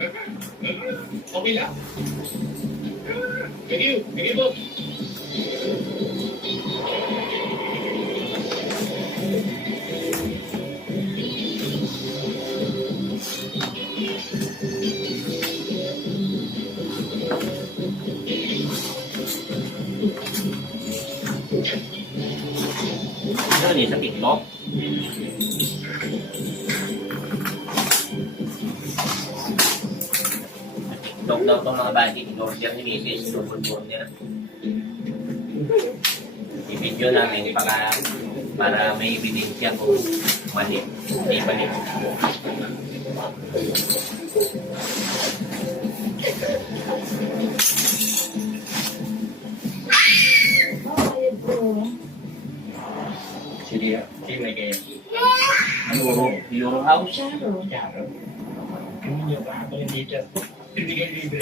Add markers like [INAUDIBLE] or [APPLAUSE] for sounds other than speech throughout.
Okay lang. Sige, sige po. Ano ni sakit mo? Dog daw itong mga ni Gordian ni Mrs. Double burner. I-video namin para para may ebidensya kung mali. Hindi mali. Sige, sige may kaya. Euro, Euro House. Yaro. Hindi niyo ba ako yung dito? Ibigay libre.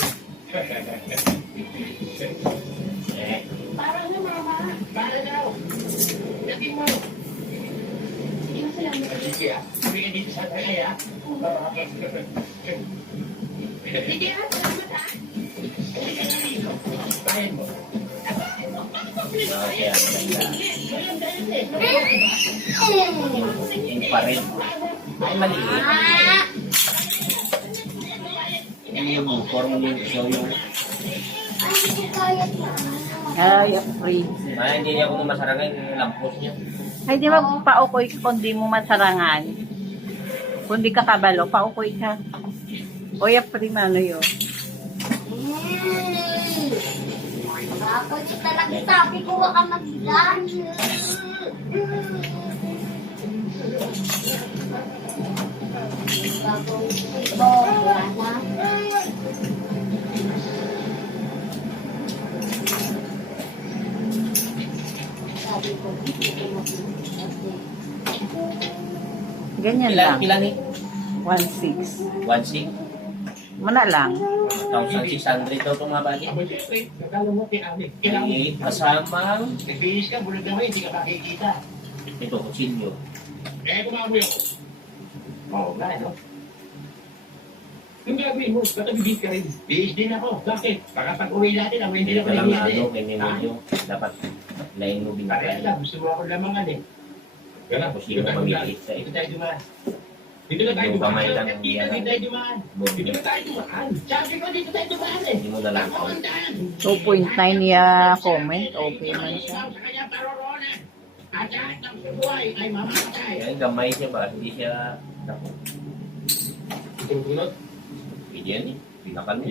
Parang na, mama. Para daw. Lagi mo. Sige na salamat. Sige ah. Ibigay dito sa tayo ah. Sige na, salamat ha. Bayan mo. okay, ang ganda. Walang ganun eh. Yung pa rin. Ay, maliit. Ah! Hindi yung form yung Ay, pa. Ay, free. Ah, hindi niya ako masarangan yung lampos niya. Ay, di magpaukoy ka kung di mo masarangan. Kung di ka kabalo, paukoy ka. O, ya, free mano yun. Hmm. Bakit ko talaga sabi ko ka magdan. Bagong ito, wala na. Sabi ko, hindi ko mag- Ganyan Ilan, lang. ilan eh? 1.6. 1.6? Mana lang. 1,600 daw itong mga. Kailangan Eh, kasamang Nagbihis ka, bulag na hindi ka makikita. ito, kutsilyo. Eh, kumamoy ako. Oo nga, no? Yung gagawin mo, ba't bibihis ka rin? Bihis din ako. Bakit? Baka pag uwi natin, ako hindi Hindi na ko lang pala ano, kay Memilio. Dapat lain mo Kaya binakay. lang, gusto mo ako lamangan eh. Ganun, Tapos hindi mo mamili sa Dito tayo dumaan. Dito na tayo Yung dumaan. kamay lang Dito ang dito yan. tayo dumaan. Dito na tayo dumaan. Sabi ko, dito tayo dumaan eh. Hindi mo na lang Ako ang daan. 2.9 niya comment. Okay man siya. At lahat ng buhay ay mamamatay. Kaya gamay siya ba? Hindi siya... Yan eh. Pinakan mo.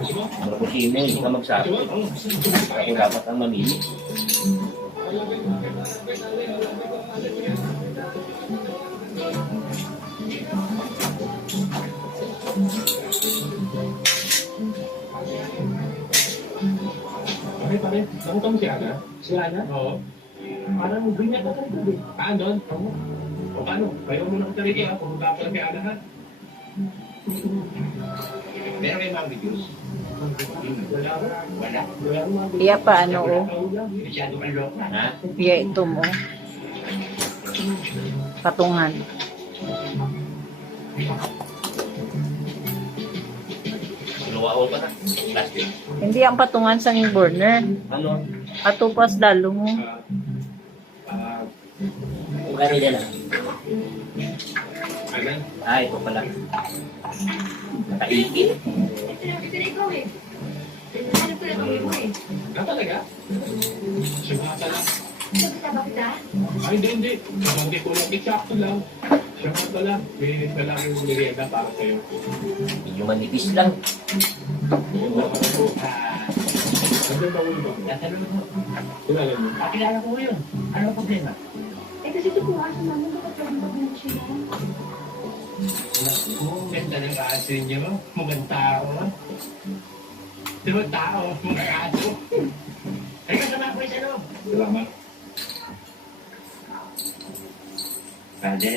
Mo? Ang kusino, hindi ka magsabi. Mo? Ako dapat ang mamili. Pare, pare, nakita mo si Ana? Si Ana? Oo. Parang ganyan ka talaga eh. Ah, doon? Oo. O paano? Kayo muna ko talaga ha. Pumunta ako lang kay Ana ha. Meron kayo mga videos? Iya pa ano o. Ha? Iya ito mo. Patungan. Hindi ang patungan sa ning burner. Ano? Patupas dalo mo. Kung gano'n yan ah. Ah, ito pala. Nakaipit. Sinabi ko na ikaw eh. Ano ko na gawin mo eh. Ah, talaga? Sumata lang. Sabi ka ba kita? Ay, hindi, hindi. Hindi ko lang. Eksakto lang. Sumata lang. May kailangan yung merienda para sa'yo. Medyo manipis lang. Ah, Ano ba ulo ba? Tatanong mo. Kilala mo? Pakilala ko yun. Ano problema? Eh kasi ito kung asa namin bakit parang pag siya. Naku, ganda ng kaso niyo. Mukhang tao. Di ba tao? Mukhang kaso. Teka, sama ko isa no. Salamat. Pwede.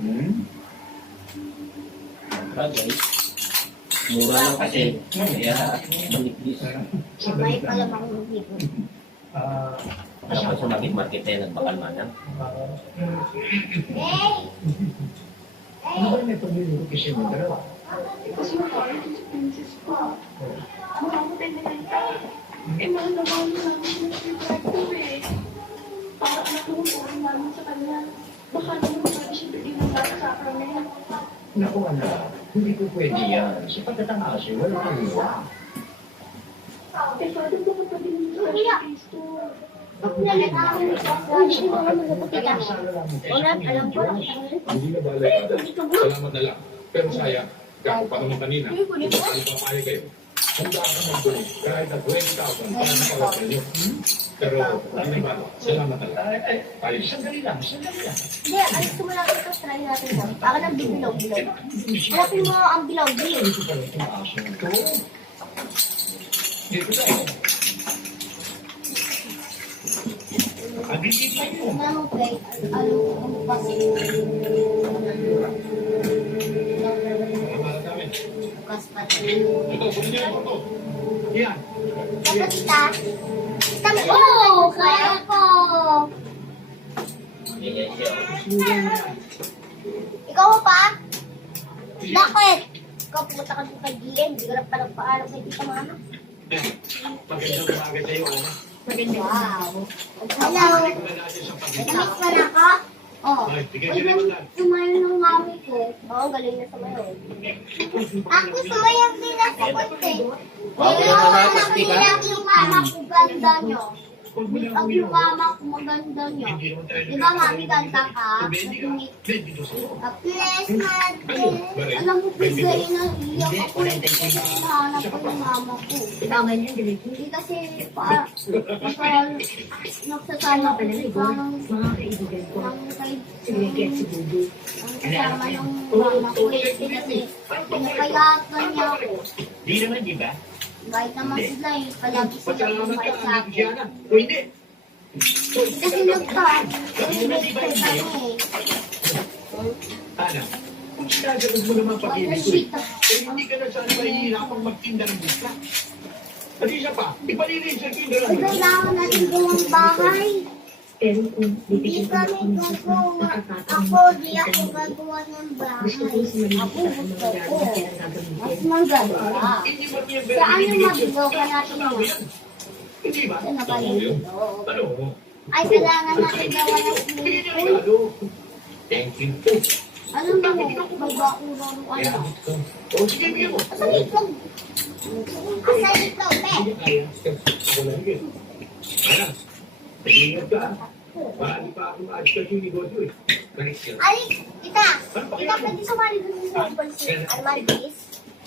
Hmm? Bagay. Mura lang kasi. Kaya manipis. May palamang dito. Ah, Ano pa sa market market tayo nagbakal manang. ah, Ba may pag-ibig kasi mo dalawa? Kasi yung parang yung princess pa. Mamamatay na lang tayo. Eh, mahal na mahal na namin ko eh. Para anak ko yung namin sa kanya. Baka naman pwede siya bigyan ng last sacrament. Naku anak, hindi ko pwede yan. Sa pagkatangasi, wala kang iwa. Eh, father, bakit pa din Cristo? Hindi Hindi na Salamat na lang. Pero sayang, kako pa naman kanina. Hindi ko dito. Ano pa kaya kayo? Handa ka magbuli kahit na 20,000 para makawasan niyo. Pero, ano ba? Salamat na lang. Tayo. Sandali lang, sandali lang. Hindi, alis ko muna ito. Try natin mo. Ako nang bibilog-bilog. Hanapin mo ang bilog-bilog. Dito tayo. Tayo. Mahal namin. Bukas pa Ito, kunin niyo yung photo. Yan. Kapatita. Kami, oh, kaya ko. Ikaw pa? Bakit? Ikaw pumunta ka dun kay DM, hindi ka lang pa nagpaalam kay Tita Mama. Magandang umaga sa'yo, ano? Wow. Hello. Natin Namiss mo na ako? Oo. Uy, wala. sumayo ng mami ko. Oo, galing na sumayo. Ako sumayang din na sa konti. Ako Eh, yung ako nalakas, lang di ba? bilang yung mama ko, ganda nyo. Pag yung mama ko, maganda nyo. Hindi naman tayo Di ba, mami, ganda ka? Ah, Please, natin. Alam mo, please, gano'n nang iyak ako. Kasi hinahanap ko yung mama ko. Hindi kasi pa, nagsasama ko sa ng ng kay ang kasama ng mama ko. Kasi pinapayatan niya ako. Di naman, di ba? Kahit naman sila eh, palagi sila ka, sa akin. O hindi. Kasi nagka, nag-invest kami eh. Ana, kung sinasagod mo naman pag-ibig ko, eh, hindi ka na sana mahihirapang magtinda ng buka. At isa pa, ipalilinis sa tinda Ay, ng kailangan natin gawang bahay. Hindi kami gagawa. Ako, di ako gagawa ng bahay. Ako gusto ko. Mas maganda. Ba Sa ano magagawa natin mo? Ba? Sa. Ano? Ay, kailangan natin gawa ng swimming pool. Thank you po. Alam mo, magbakura ng ano. o sige, mo. Asa itlog? Asa itlog, be? Ako na rin. Ana, mag-ingat ka. ah. Marami pa maalis kasi yung negosyo eh. Balik siya. Ay, kita. Kita, pwede sumali dun sa swimming pool si Almaris.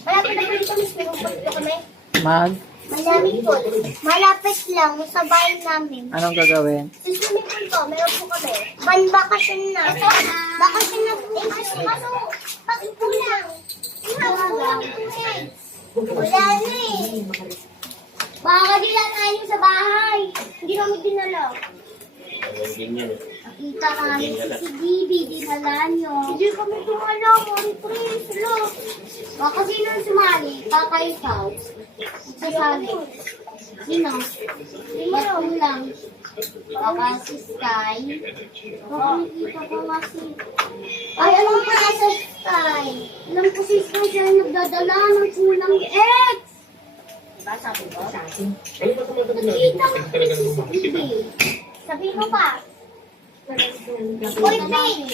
Malapit na may swimming pool dito kami. Mag, Malamig po. Malapit lang sa bahay namin. anong gagawin? Sa swimming pool to, meron po kami. Ban bakasyon na. Bakasyon na po. Eh, kaso, kaso, pag kulang. Kulang tubig. Wala na eh. Baka lang tayo sa bahay. Hindi namin dinala. Yan. eh. Nakita namin si Bibi, dinala nyo. Hindi kami tumala, Mori Prince, look. Baka sino sumali? Papa ikaw. Sasali. Sino? Sino lang? Baka si Sky. Baka nakita ko nga si... Ay, alam ko na sa Sky. Alam ko si Sky siya nagdadala ng kulang X. Diba sabi ko? Ano ba tumatakot na? Nakita ko Talaga si naman makikita. Bibi. Sabi mo pa. Uy, Pink!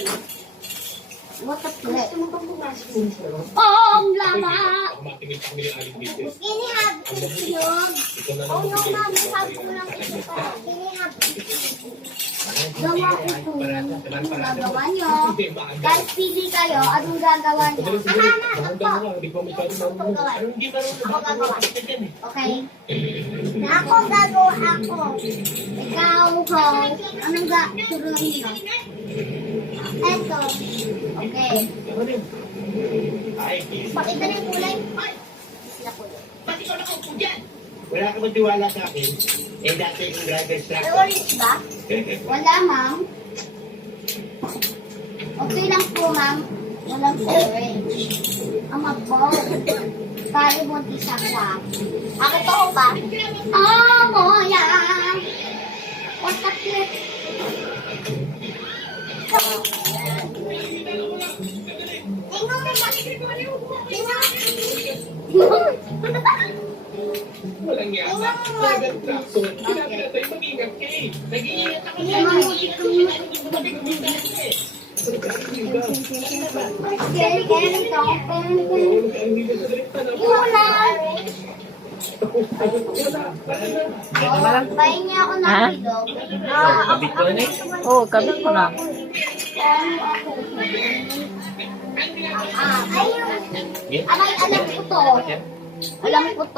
What a flip. Oo, ang lama! Ako matingin pa kami ni Aling dito. Inihab ko yun. Ito na Oh no, ma'am, ihab ko lang ito pa. Inihab ko. Gawa ko. Anong gagawa nyo? Pili kayo. Anong gagawa nyo? Ako. Ako gagawa. Yan eh? Okay? Ako gagawa ako. Ikaw, ho. Anong gagawin nyo? Eto. Okay. Pakita na yung kulay. Kulay. Bakit ka nakaupo dyan? Wala ka magtiwala sa akin. Eh, dati yung driver strap. May orange ba? [LAUGHS] Wala, ma'am. Okay lang po, ma'am. Walang orange. Ang mabaw. Tayo mo di sa kwa. Ako to ba? Oh, moya. What the flip? Tingnan mo, tingnan mo. Tingnan mo. Walang yata. Talagang sakto. Sinabi na sa'yo, mag-ingat ka eh. Nag-iingat ako kaya nito ako. Kaya nito. Hindi ka sa na. Wala. Wala. Pahingi ako ng bilog. Kabit ko na eh. Oo, kabit. Ano ako? Ah. Aray, alam ko to. Alam ko to.